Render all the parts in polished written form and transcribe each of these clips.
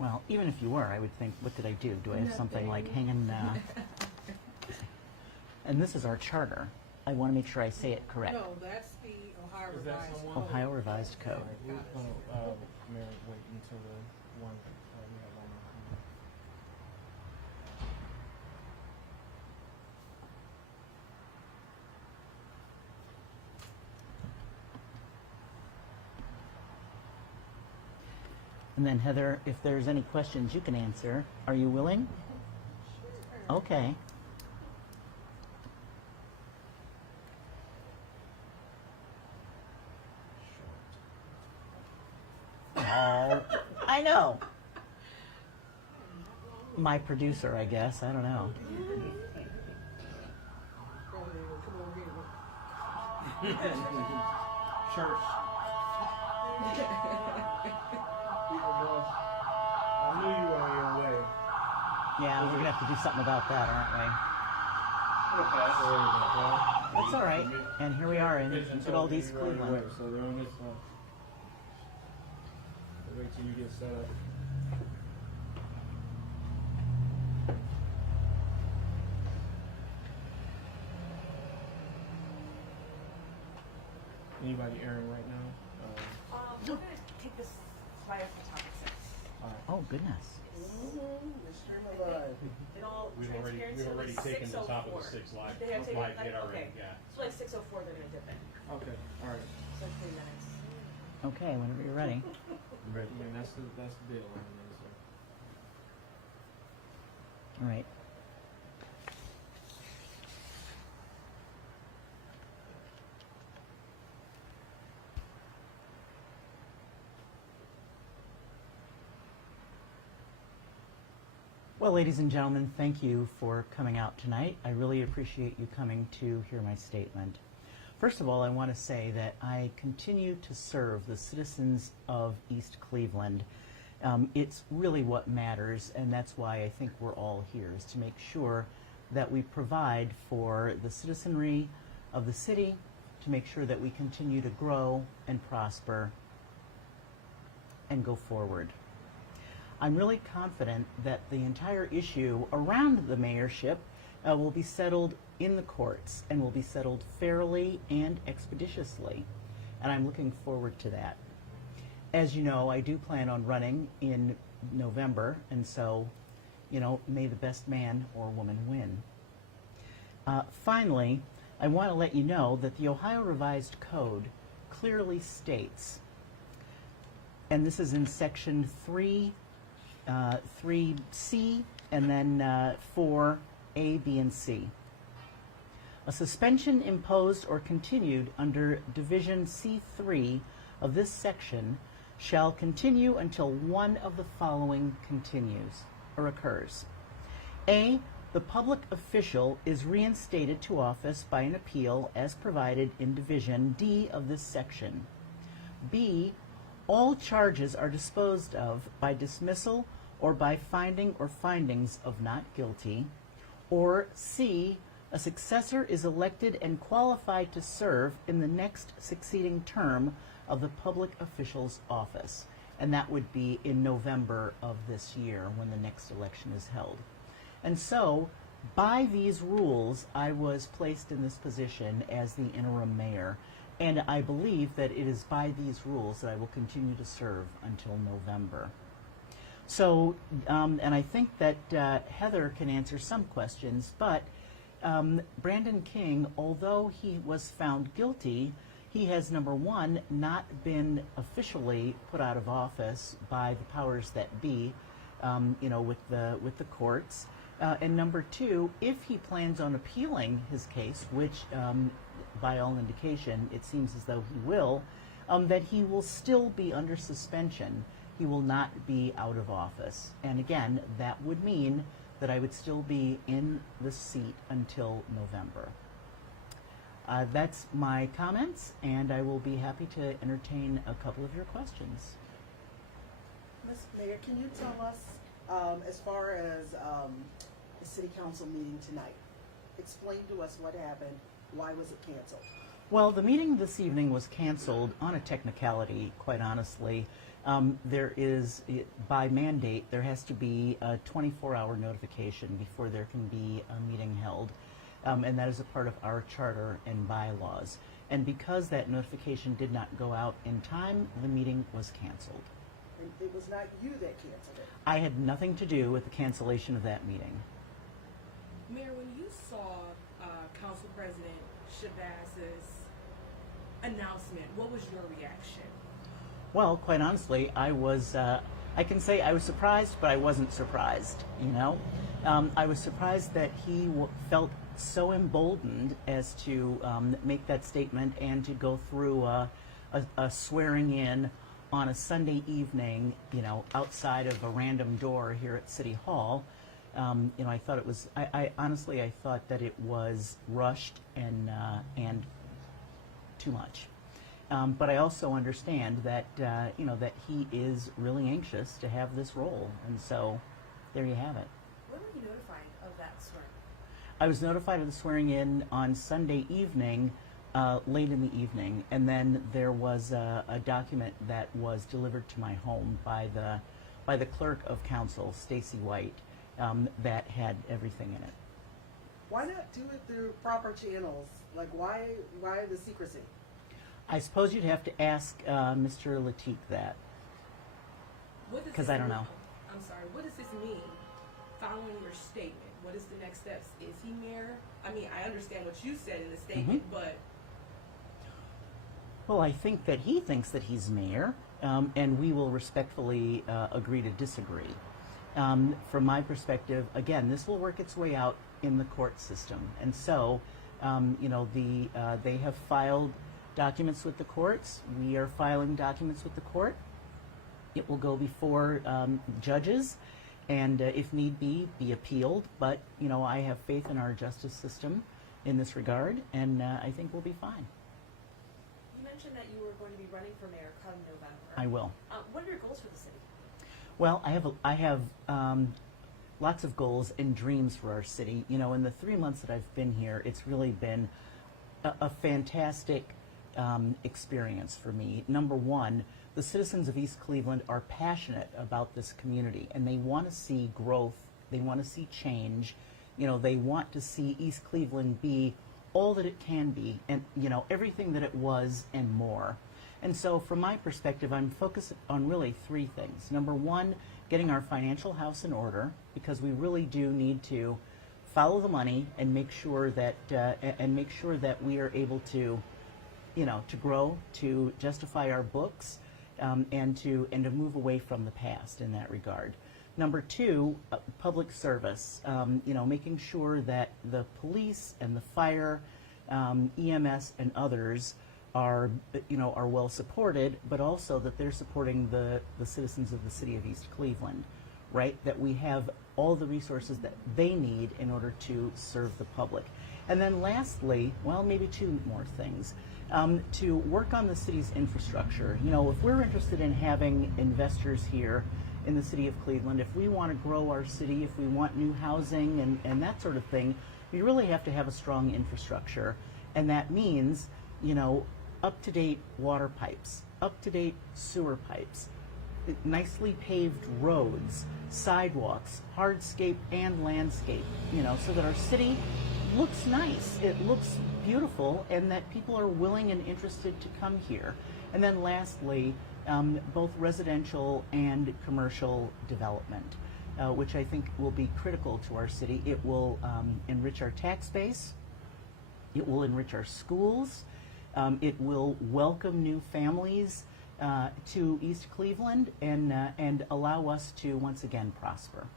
Well, even if you were, I would think, what did I do? Do I have something like hanging? And this is our charter. I want to make sure I say it correct. No, that's the Ohio Is that Revised someone? Code. Ohio Revised Code. Alright, we're gonna, Mayor, wait until the one, we have one more. And then Heather, if there's any questions you can answer, are you willing? Sure. Okay. Oh, I know. My producer, I guess. I don't know. Come over here. Church. I knew you were on your way. Yeah, we're gonna have to do something about that, aren't we? That's all right. And here we are in good old East Cleveland. So they're on this one. Wait till you get set up. Anybody airing right now? We're going to take this right up to topic 6. All right. Oh goodness. In all We've transparency, already like taken the top of the 6:04. 6 live. They have taken Live like, hit already, okay. yeah. So like 6:04, they're going to dip in. Okay. All right. So 3 minutes. Okay, whenever you're ready. Yeah, that's the deal. I mean, so. All right. Well, ladies and gentlemen, thank you for coming out tonight. I really appreciate you coming to hear my statement. First of all, I want to say that I continue to serve the citizens of East Cleveland. It's really what matters, and that's why I think we're all here, is to make sure that we provide for the citizenry of the city, to make sure that we continue to grow and prosper and go forward. I'm really confident that the entire issue around the mayorship will be settled in the courts and will be settled fairly and expeditiously. And I'm looking forward to that. As you know, I do plan on running in November, and so, you know, may the best man or woman win. Finally, I want to let you know that the Ohio Revised Code clearly states, and this is in section 3C, and then 4A, B, and C. A suspension imposed or continued under Division C3 of this section shall continue until one of the following continues or occurs. A, the public official is reinstated to office by an appeal as provided in Division D of this section. B, all charges are disposed of by dismissal or by finding or findings of not guilty. Or C, a successor is elected and qualified to serve in the next succeeding term of the public official's office. And that would be in November of this year when the next election is held. And so, by these rules, I was placed in this position as the interim mayor. And I believe that it is by these rules that I will continue to serve until November. So, and I think that Heather can answer some questions, but Brandon King, although he was found guilty, he has, number one, not been officially put out of office by the powers that be, you know, with the courts. And number two, if he plans on appealing his case, which by all indication it seems as though he will, that he will still be under suspension. He will not be out of office. And again, that would mean that I would still be in the seat until November. That's my comments, and I will be happy to entertain a couple of your questions. Ms. Mayor, can you tell us, as far as the city council meeting tonight, explain to us what happened, why was it canceled? Well, the meeting this evening was canceled on a technicality, quite honestly. There is, by mandate, there has to be a 24-hour notification before there can be a meeting held. And that is a part of our charter and bylaws. And because that notification did not go out in time, the meeting was canceled. And it was not you that canceled it. I had nothing to do with the cancellation of that meeting. Mayor, when you saw Council President Shabazz's announcement, what was your reaction? Well, quite honestly, I was, I can say I was surprised, but I wasn't surprised, you know? I was surprised that he felt so emboldened as to make that statement and to go through a swearing in on a Sunday evening, you know, outside of a random door here at City Hall. You know, I thought it was, I honestly, I thought that it was rushed and too much. But I also understand that, you know, that he is really anxious to have this role. And so there you have it. When were you notified of that swearing? I was notified of the swearing in on Sunday evening, late in the evening. And then there was a document that was delivered to my home by the clerk of council, Stacy White, that had everything in it. Why not do it through proper channels? Like, why the secrecy? I suppose you'd have to ask Mr. Latique that. What does 'Cause this I don't mean- know. I'm sorry. What does this mean? Following your statement, what is the next steps? Is he mayor? I mean, I understand what you said in the statement, but Well, I think that he thinks that he's mayor, and we will respectfully agree to disagree. From my perspective, again, this will work its way out in the court system. And so, you know, they have filed documents with the courts. We are filing documents with the court. It will go before judges and, if need be appealed. But, you know, I have faith in our justice system in this regard, and I think we'll be fine. you mentioned that you were going to be running for mayor come November. I will. What are your goals for the city? Well, I have lots of goals and dreams for our city. You know, in the 3 months that I've been here, it's really been a fantastic experience for me. Number one, the citizens of East Cleveland are passionate about this community, and they want to see growth. They want to see change. You know, they want to see East Cleveland be all that it can be, and, you know, everything that it was and more. And so from my perspective, I'm focused on really three things. Number one, getting our financial house in order, because we really do need to follow the money and make sure that we are able to, you know, to grow, to justify our books, and to move away from the past in that regard. Number two, public service. You know, making sure that the police and the fire, EMS, and others are, you know, are well supported, but also that they're supporting the citizens of the city of East Cleveland, right? That we have all the resources that they need in order to serve the public. And then lastly, well, maybe two more things, to work on the city's infrastructure. You know, if we're interested in having investors here in the city of Cleveland, if we want to grow our city, if we want new housing and that sort of thing, we really have to have a strong infrastructure. And that means, you know, up-to-date water pipes, up-to-date sewer pipes, nicely paved roads, sidewalks, hardscape and landscape, you know, so that our city looks nice, it looks beautiful, and that people are willing and interested to come here. And then lastly, both residential and commercial development, which I think will be critical to our city. It will enrich our tax base, it will enrich our schools, it will welcome new families to East Cleveland and allow us to once again prosper.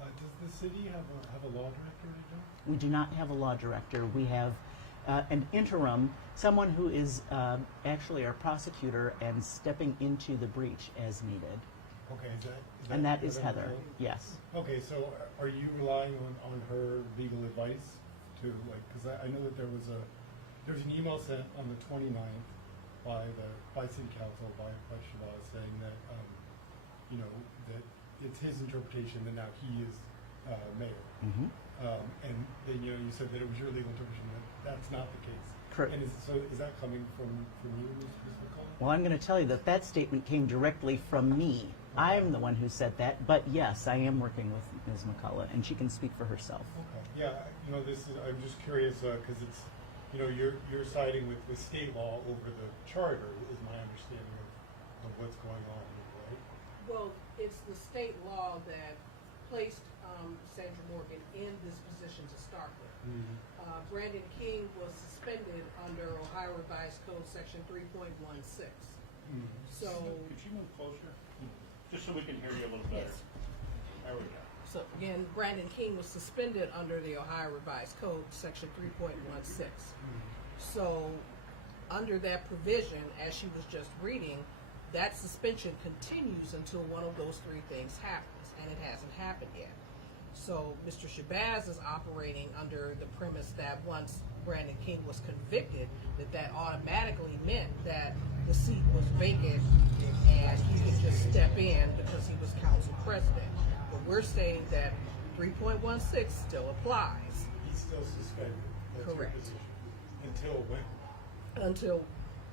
Does the city have a law director right now? We do not have a law director. We have an interim, someone who is actually our prosecutor and stepping into the breach as needed. Okay, is that And that is Heather, Hill? yes. Okay, so are you relying on her legal advice to, like, because I know that there was an email sent on the 29th by City Council, by Shabazz, saying that, you know, that it's his interpretation that now he is mayor. Mm-hmm. And then, you know, you said that it was your legal interpretation that that's not the case. And is that coming from you, Ms. McCullough? Well, I'm going to tell you that that statement came directly from me. I'm the one who said that, but yes, I am working with Ms. McCullough, and she can speak for herself. Okay, yeah, I'm just curious, because it's, you're siding with state law over the charter, is my understanding of what's going on here, right? Well, it's the state law that placed Sandra Morgan in this position to start with. Brandon King was suspended under Ohio Revised Code Section 3.16. So, Could you move closer? Just so we can hear you a little better. yes. There we go. So again, Brandon King was suspended under the Ohio Revised Code Section 3.16. So, under that provision, as she was just reading, that suspension continues until one of those three things happens, and it hasn't happened yet. So Mr. Shabazz is operating under the premise that once Brandon King was convicted, that automatically meant that the seat was vacant and he could just step in because he was council president. But we're saying that 3.16 still applies He's still suspended. That's your Correct. position. Until when? until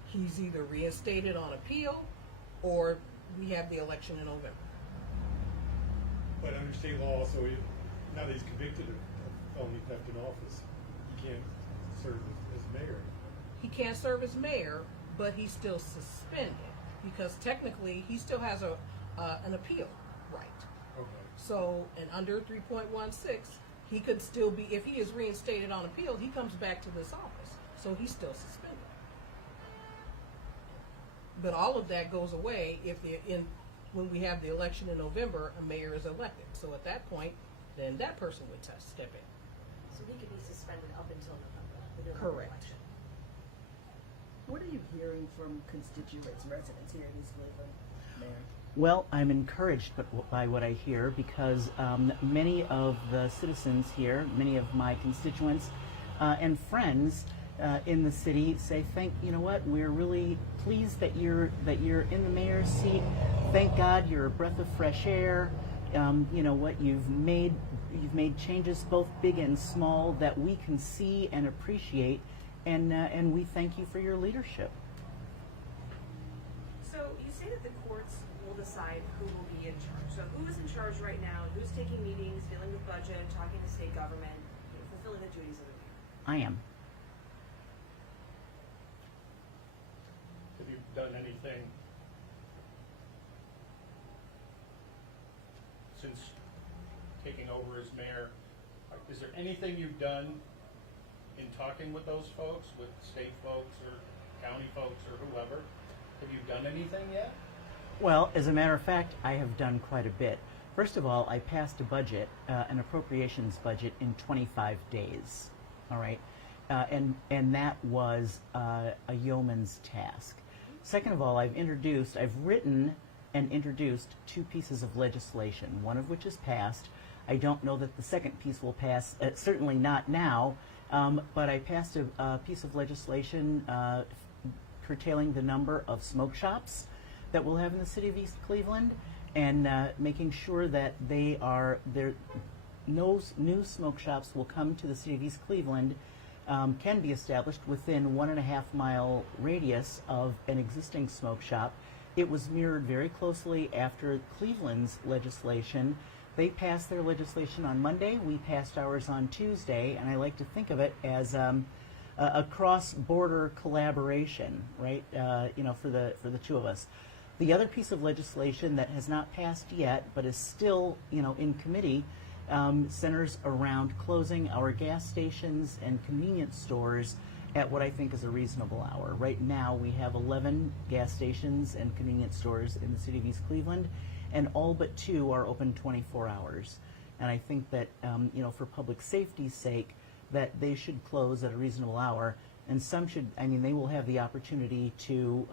he's either reinstated on appeal or we have the election in November. But under state law, also, now that he's convicted of felony theft in office, he can't serve as mayor. He can't serve as mayor, but he's still suspended because technically he still has an appeal right. Okay. So, and under 3.16, he could still be, if he is reinstated on appeal, he comes back to this office. So he's still suspended. But all of that goes away if when we have the election in November, a mayor is elected. So at that point, then that person would step in. So he could be suspended up until November, the November Correct. election. What are you hearing from constituents, residents here in East Cleveland, Mayor? Well, I'm encouraged by what I hear because many of the citizens here, many of my constituents and friends in the city say, you know what, we're really pleased that you're in the mayor's seat. Thank God you're a breath of fresh air. You know what, you've made changes both big and small that we can see and appreciate, and we thank you for your leadership. So you say that the courts will decide who will be in charge. So who is in charge right now? Who's taking meetings, dealing with budget, talking to state government, fulfilling the duties of the mayor? I am. Have you done anything since taking over as mayor? Is there anything you've done in talking with those folks, with state folks or county folks or whoever? Have you done anything yet? Well, as a matter of fact, I have done quite a bit. First of all, I passed a budget, an appropriations budget, in 25 days. All right, and that was a yeoman's task. Second of all, I've written and introduced 2 pieces of legislation, one of which is passed. I don't know that the second piece will pass, certainly not now, but I passed a piece of legislation curtailing the number of smoke shops that we'll have in the city of East Cleveland, and making sure that no new smoke shops will come to the city of East Cleveland, can be established within 1.5 mile radius of an existing smoke shop. It was mirrored very closely after Cleveland's legislation. They passed their legislation on Monday, we passed ours on Tuesday, and I like to think of it as a cross-border collaboration, right? For the two of us. The other piece of legislation that has not passed yet, but is still, in committee, centers around closing our gas stations and convenience stores at what I think is a reasonable hour. Right now, we have 11 gas stations and convenience stores in the city of East Cleveland, and all but 2 are open 24 hours. And I think that, for public safety's sake, that they should close at a reasonable hour, and some should, they will have the opportunity to,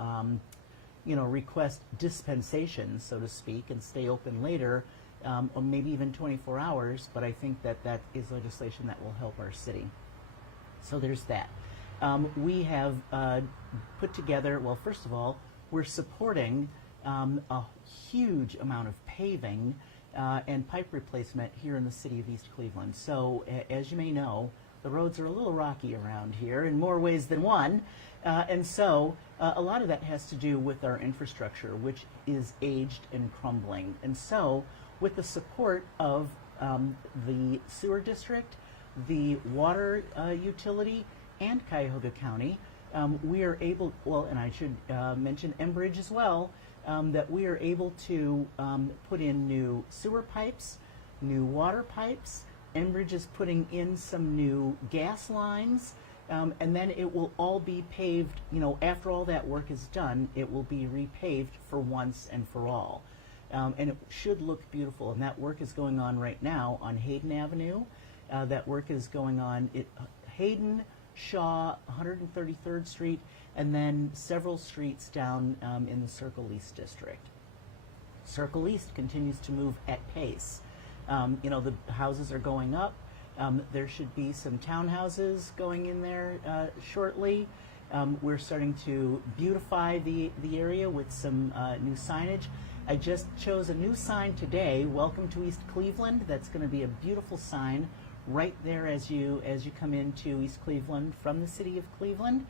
request dispensation, so to speak, and stay open later, or maybe even 24 hours, but I think that is legislation that will help our city. So there's that. We have put together, well, first of all, we're supporting a huge amount of paving and pipe replacement here in the city of East Cleveland. So as you may know, the roads are a little rocky around here in more ways than one. And so a lot of that has to do with our infrastructure, which is aged and crumbling. And so with the support of the sewer district, the water utility, and Cuyahoga County, we are able, well, and I should mention Enbridge as well, that we are able to put in new sewer pipes, new water pipes. Enbridge is putting in some new gas lines, and then it will all be paved, you know, after all that work is done, it will be repaved for once and for all. And it should look beautiful, and that work is going on right now on Hayden Avenue. That work is going on at Hayden, Shaw, 133rd Street, and then several streets down in the Circle East district. Circle East continues to move at pace. You know, the houses are going up. There should be some townhouses going in there shortly. We're starting to beautify the area with some new signage. I just chose a new sign today, Welcome to East Cleveland. That's going to be a beautiful sign right there as you come into East Cleveland from the city of Cleveland.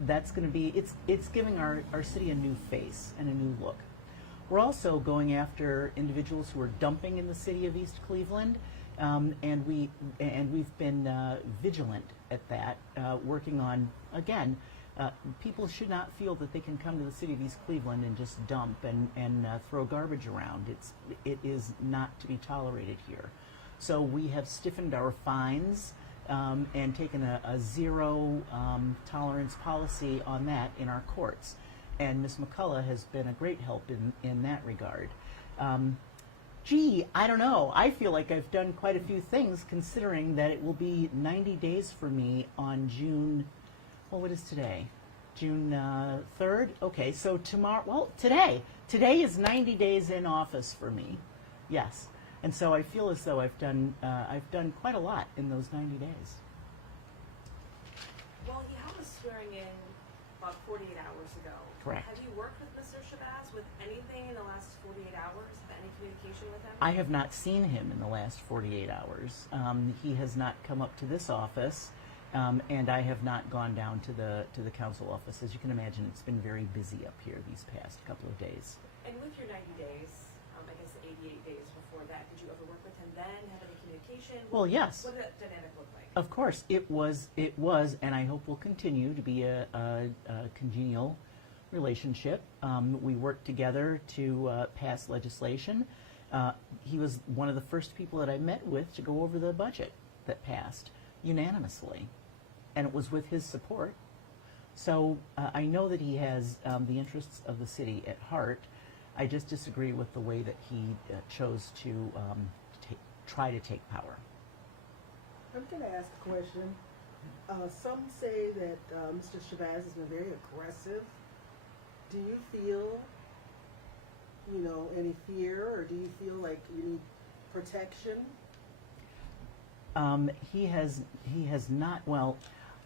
That's going to be, it's giving our city a new face and a new look. We're also going after individuals who are dumping in the city of East Cleveland, and we've been vigilant at that, working on, again, people should not feel that they can come to the city of East Cleveland and just dump and throw garbage around. It is not to be tolerated here. So we have stiffened our fines and taken a zero tolerance policy on that in our courts. And Ms. McCullough has been a great help in that regard. Gee, I don't know. I feel like I've done quite a few things, considering that it will be 90 days for me on June, well, what is today? June 3rd? Okay, so tomorrow, well, today is 90 days in office for me. Yes. And so I feel as though I've done quite a lot in those 90 days. Well, he had us swearing in about 48 hours ago. Correct. Have you worked with Mr. Shabazz with anything in the last 48 hours? Had any communication with him? I have not seen him in the last 48 hours. He has not come up to this office, and I have not gone down to the council office. As you can imagine, it's been very busy up here these past couple of days. And with your 90 days, I guess 88 days before that, did you ever work with him then? Have any communication? Well, yes. What did that dynamic look like? Of course, it was, and I hope will continue to be a congenial relationship. We worked together to pass legislation. He was one of the first people that I met with to go over the budget that passed unanimously, and it was with his support. So I know that he has the interests of the city at heart. I just disagree with the way that he chose to try to take power. I'm going to ask a question. Some say that Mr. Shabazz has been very aggressive. Do you feel, any fear, or do you feel like you need protection? He has not, well,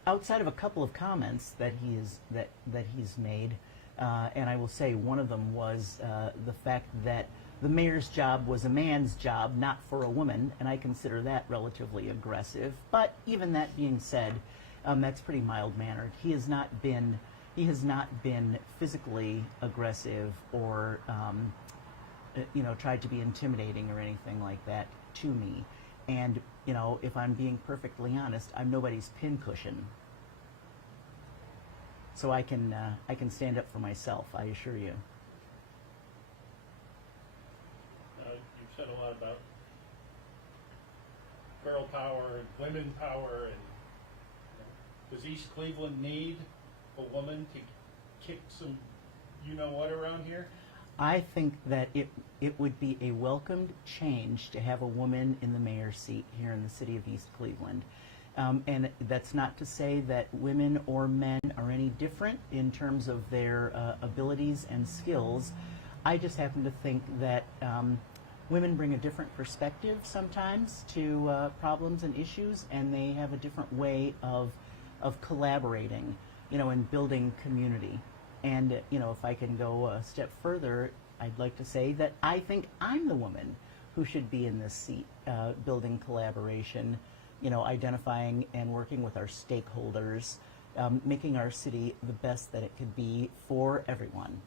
outside of a couple of comments that he's made, and I will say one of them was the fact that the mayor's job was a man's job, not for a woman, and I consider that relatively aggressive. But even that being said, that's pretty mild-mannered. He has not been physically aggressive or tried to be intimidating or anything like that to me. And if I'm being perfectly honest, I'm nobody's pincushion. So I can stand up for myself, I assure you. You've said a lot about girl power and women power, and does East Cleveland need a woman to kick some you-know-what around here? I think that it would be a welcomed change to have a woman in the mayor's seat here in the city of East Cleveland. And that's not to say that women or men are any different in terms of their abilities and skills. I just happen to think that women bring a different perspective sometimes to problems and issues, and they have a different way of collaborating, and building community. And if I can go a step further, I'd like to say that I think I'm the woman who should be in this seat, building collaboration, identifying and working with our stakeholders, making our city the best that it could be for everyone.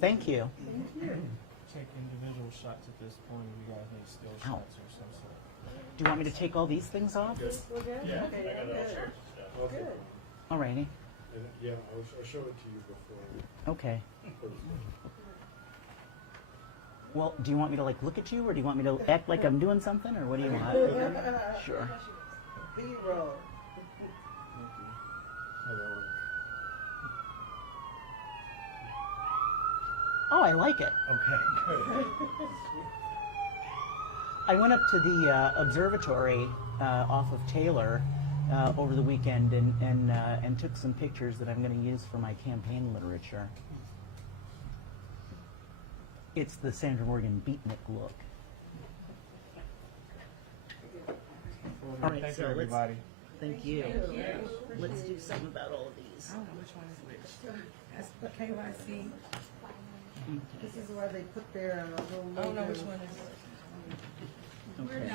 Thank you. Take individual shots at this point, if you guys need still Ow. shots or some sort. Do you want me to take all these things off? We're good? Yeah, Okay, I got we're all good. sorts of stuff. Okay. Good. Alrighty. And, yeah, I'll show it to you before Okay. Thursday. Well, do you want me to look at you, or do you want me to act like I'm doing something, or what do you want? Sure. B-roll. How that work? Oh, I like it. Okay, good. I went up to the observatory off of Taylor over the weekend and took some pictures that I'm going to use for my campaign literature. It's the Sandra Morgan beatnik look. All right, Thank so you, let's- everybody. Thank you. Let's do something about all of these. I don't know which one is which. That's the KYC. This is where they put their little. I don't know which one is. Okay,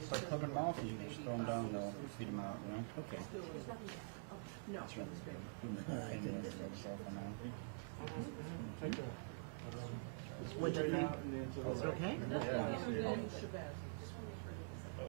just by clipping them off, you just throw them down, they'll feed them out, you know? Okay. No. What'd you think? Is it okay? Yeah.